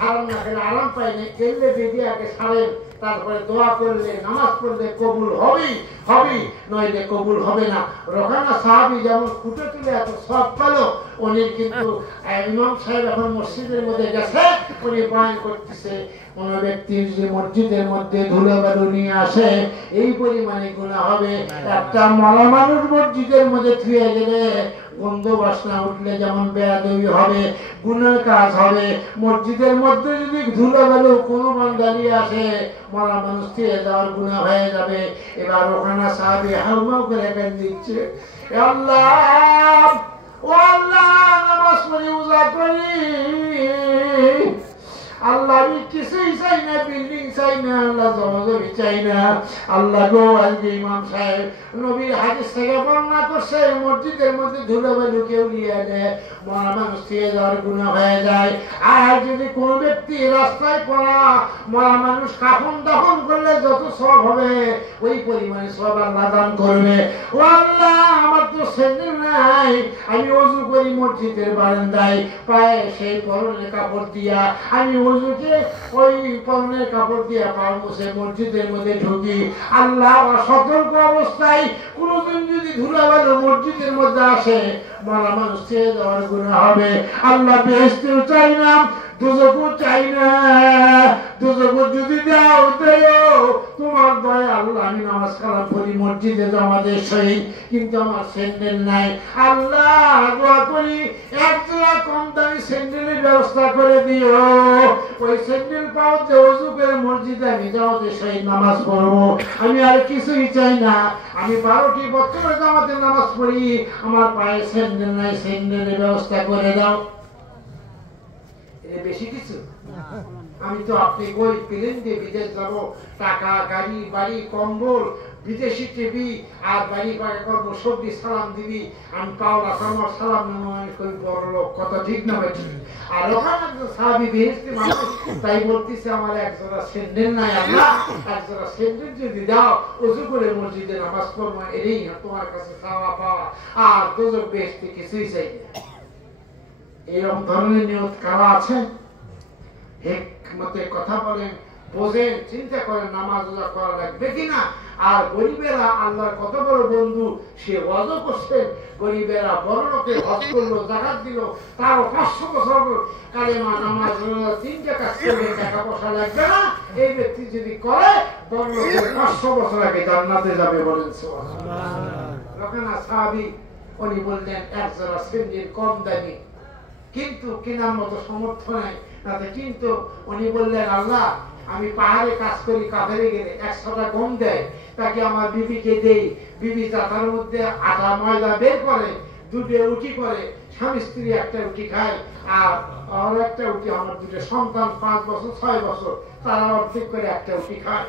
হারাম না খেলে আরাম পাই না, এলে বেঁধে আগে সারেন, তারপরে দোয়া করলে নামাজ পড়লে কবুল হবেই হবেই, নইলে কবুল হবে না। রোকানা সাহাবী যেমন খুঁটে তুলে এত সব পেল, উনি কিন্তু ইমাম সাহেব এখন মসজিদের মধ্যে গেছে, উনি বয়ান করতেছে কোন ব্যক্তির যে মসজিদের মধ্যে ধুলোবালু নিয়ে আসে এই পরিমাণে গুনাহ হবে। একটা মরা মানুষ মসজিদের মধ্যে থুয়ে গেলে গন্ধ বাসনা উঠলে যেমন বেয়াদবি হবে, গুনার কাজ হবে। মসজিদের মধ্যে যদি ধুলোবালু কোনো বান্দা নিয়ে আসে, মরা মানুষ থুয়ে যাওয়ার গুনাহ হয়ে যাবে। এবার ওখানে সাহাবী হাউমাউ করে কেন দিচ্ছে, আল্লাহ ও আল্লাহ, নামাজ পড়ি উযা করি, আল্লাহ আমি কিছুই চাই না, বিল্ডিং চাই না, আল্লাহ জবাজবি চাই না। আল্লাহ গো, আজকে ইমাম সাহেব নবীর হাদিস থেকে বর্ণনা করছে মসজিদের মধ্যে ধুলোবালু কেউ নিয়ে দেয়, মরা মানুষ থেকে যাওয়ার গুনাহ হয়ে যায়। আর যদি কোনো ব্যক্তি রাস্তায় পড়া মরা মানুষ কাফন দাফন করলে যত সব হবে ওই পরিমাণে সব আল্লাহ দান করবে। ও আল্লাহ, আমার তো সেদিন নাই, আমি ওযু করি মসজিদের বারান্দায়, পায়ে সেই পরনের কাপড় দিয়া আমি ওযুকে ওই পরনের কাপড় দিয়া পা মুছে মসজিদের মধ্যে ঢুকি। আল্লাহ, সতর্ক অবস্থায় কোনদিন যদি ধুলাবালু মসজিদের মধ্যে আসে, মরা মানুষ ছেড়ে যাওয়ার গুনাহ হবে। আল্লাহ বেহেশতেও চাই না, দোজখও চাই না, দোজখ যদি দাও দেও তোমার দয়া। আল্লাহ, আমি নামাজ কালাম পড়ি মসজিদে জামাতের সহিত, কিন্তু আমার স্যান্ডেল নাই। আল্লাহ, দোয়া করি এক জোড়া কম দামি স্যান্ডেলের ব্যবস্থা করে দিও, ওই স্যান্ডেল পাও যে ওযু করে মসজিদে আমি জামাতের সহিত নামাজ পড়বো। আমি আর কিছুই চাই না। আমি 12টি বছর জামাতে নামাজ পড়ি, আমার পায়ে স্যান্ডেল নাই, স্যান্ডেলের ব্যবস্থা করে দাও। বেশি কিছু আমি তো আপনি ওই প্লেন দিয়ে বিদেশ যাবো, টাকা গাড়ি বাড়ি কম্বল বিদেশি টিভি আর বাড়ি বাড়ি করবো, সবজি সালাম দিবি, আমি পাওলা আমার সালাম আমি করি বড় লোক, কথা ঠিক না ভাই? আর ওখানে সাহাবী বেহেশতি মানুষ, তাই বলতেছে আমার একজোড়া স্যান্ডেল নাই, আল্লাহ একজোড়া স্যান্ডেল যদি দাও ওযু করে মসজিদে নামাজ পড়বো, এরই তোমার কাছে চাওয়া পাওয়া, আর দোজখ বেহেশতি কিছুই চাই না। এরকম ধরনের নিয়ত কারা আছে? হিকমতে কথা বলেন, বোঝেন, চিন্তা করেন নামাজ রোজা করা লাগবে কিনা। আর গরিবেরা আল্লাহর কত বড় বন্ধু, সে ওয়াজও করছেন, গরিবেরা বড় লোকের হজ করলো, যাকাত দিল, তারও 500 বছর কালেমা নামাজ রোজা 3টা কাজ করলে টাকা পয়সা লাগবে না। এই ব্যক্তি যদি করে বড় লোকের 500 বছর আগে জান্নাতে যাবে, বলেন সুবহানাল্লাহ। রোকানা সাহাবী উনি বললেন একজোড়া স্যান্ডেল কম দামি, কিন্তু কেনার মতো সামর্থ্য নাই, তাতে কিন্তু উনি বললেন আল্লাহ, আমি পাহাড়ে কাজ করি, কাঁধে গেলে 100টা গম দেয়, তাকে আমার বিবিকে দেই, বিবি তার মধ্যে আটা ময়দা বের করে, দুটো রুটি করে, স্বামী স্ত্রী একটা রুটি খায়, আর একটা রুটি আমার দুটো সন্তান 5 বছর 6 বছর তারা অর্ধেক করে একটা রুটি খায়।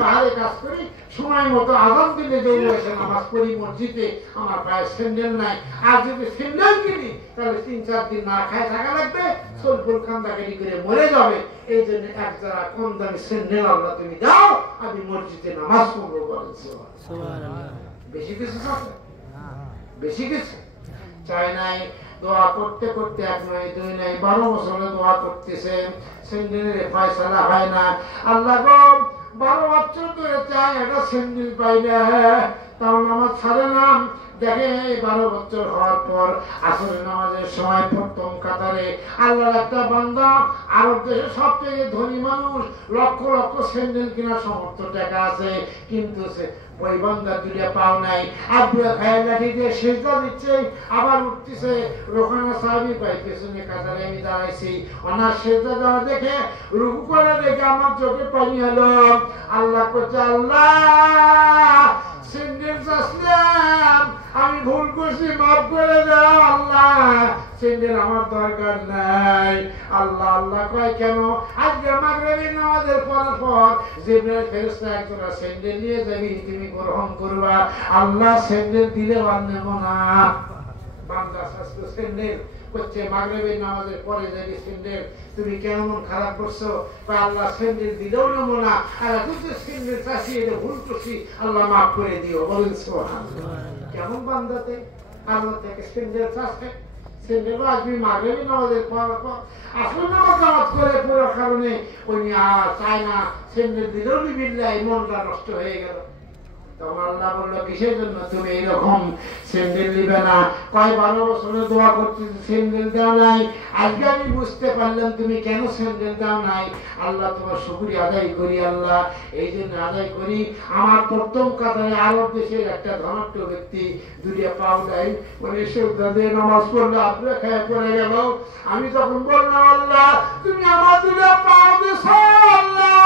পাহাড়ে কাজ করি, সময় মতো আযান দিলে দৌড়ে এসে নামাজ পড়ি মসজিদে, আমার পায়ে স্যান্ডেল নাই। আর যদি স্যান্ডেল কিনি তাহলে 3-4 দিন না খায় থাকা লাগবে, সলফুল কান্দাকাটি করে মরে যাবে। এই জন্য এক যারা কম দামি স্যান্ডেল আল্লাহ তুমি দাও, আমি মসজিদে নামাজ পড়বো, বলেন সুবহানাল্লাহ। বেশি কিছু আছে? বেশি কিছু চাই নাই। দোয়া করতে করতে 1 নয় 2 নয় 12 বছরে দোয়া করতেছে, স্যান্ডেলের ফয়সালা হয় না। আল্লাহ গো, 12 বছর ধরে চাই একটা স্যান্ডেল পাই না, তাও নামাজ ছাড়ে না। দেখে 12 বছর হওয়ার পর আসরের নামাজের সময় প্রথম কাতারে আল্লাহর একটা বান্দা, আরব দেশের সবথেকে ধনী মানুষ, লক্ষ লক্ষ স্যান্ডেল কেনার সামর্থ্য টাকা আছে, কিন্তু ওই বান্দা দুটো পাও নাই। আব্বুয়া খায় লাঠি দিয়ে সেজদা দিচ্ছে, আবার উঠতেছে। রোকানা সাহাবী পাই পেছনে কাতারে আমি দাঁড়াইছি, ওনার সেজদা দেওয়া দেখে, রুকু করে দেখে আমার চোখে পানি হলো। আল্লাহ করছে, আল্লাহ স্যান্ডেল চাচ্ছিলাম, আমি ভুল করছি, মাফ করে দাও আল্লাহ, স্যান্ডেল আমার দরকার নাই। আল্লাহ আল্লাহ কয় কেন? আজকে মাগরিবের নামাজের পর জিবরাইল ফেরেশতা একজোড়া স্যান্ডেল নিয়ে যাবি, তুমি গ্রহণ করবা। আল্লাহ স্যান্ডেল দিলে আর নেব না। বান্দা শাস্ত্র স্যান্ডেল করছে, মাগরিবের নামাজের পরে যাবি স্যান্ডেল, তুমি কেমন খারাপ করছো? আল্লাহ স্যান্ডেল দিলেও নেব না, আর এখন যে স্যান্ডেল চাচ্ছি এটা ভুল করছি, আল্লাহ মাফ করে দিও, বলেন সুবহানাল্লাহ। কেমন বান্দাতে আল্লাহ থেকে স্যান্ডেল চাচ্ছে। স্যান্ডেল আসবি মাগরিবের নামাজের পর, আসল নামাজ জামাত করে কারণে উনি চায় না স্যান্ডেল দিলেও বিল্লাহ মনটা নষ্ট হয়ে গেল। তখন আল্লাহ বললো কিসের জন্য তুমি এইরকম স্যান্ডেল নিবে না? কয় 12 বছরে দোয়া করতেছি স্যান্ডেল দাও নাই, আজকে আমি বুঝতে পারলাম তুমি কেন স্যান্ডেল দাও নাই। আল্লাহ তোমার শুকরিয়া আদায় করি আল্লাহ, এই জন্য আদায় করি আমার প্রথম কাতারে আরব দেশের একটা ধনাঢ্য ব্যক্তি দুইটা পাও দেয়, মানে তাদের নামাজ পড়লে আপনি খেয়ে পড়ে গেল। আমি তখন বললাম আল্লাহ তুমি আমার দুইটা পাও দিছ আল্লাহ,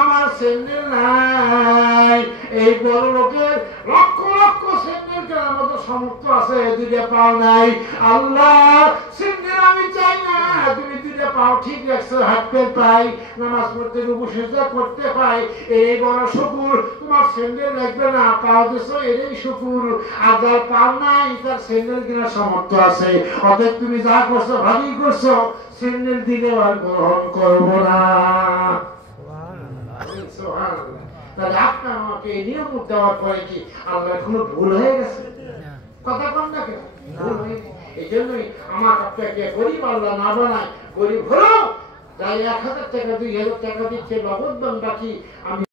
আমার স্যান্ডেল নাই। এই বড় লোকের লক্ষ লক্ষ স্যান্ডেল কেনার মতো সামর্থ্য আছে, দুইটা পাও নাই। আল্লাহ স্যান্ডেল আমি চাই না, তুমি দুইটা পাও ঠিক রাখছো, হাঁটতে পাই, নামাজ পড়তে রুকু সিজদা করতে পাই, এই বড় শুকুর। তোমার স্যান্ডেল লাগবে না, পাও দিছো এরই শুকুর। আর যার পাও নাই তার স্যান্ডেল কেনার সামর্থ্য আছে, অতএব তুমি যা করছো ভালোই করছো, স্যান্ডেল দিলেও আর গ্রহণ করবো না। তাহলে আপনার আমাকে এই নিয়ম দেওয়ার পরে কি আল্লাহ কোনো ভুল হয়ে গেছে? কথা কম না কেন? ভুল হয়নি। এই জন্যই আমার আপনাকে গরিব আল্লাহ না বানায়, গরিব হলেও তাই 1000 টাকা 2000 টাকা দিচ্ছে নগদ বাকি আমি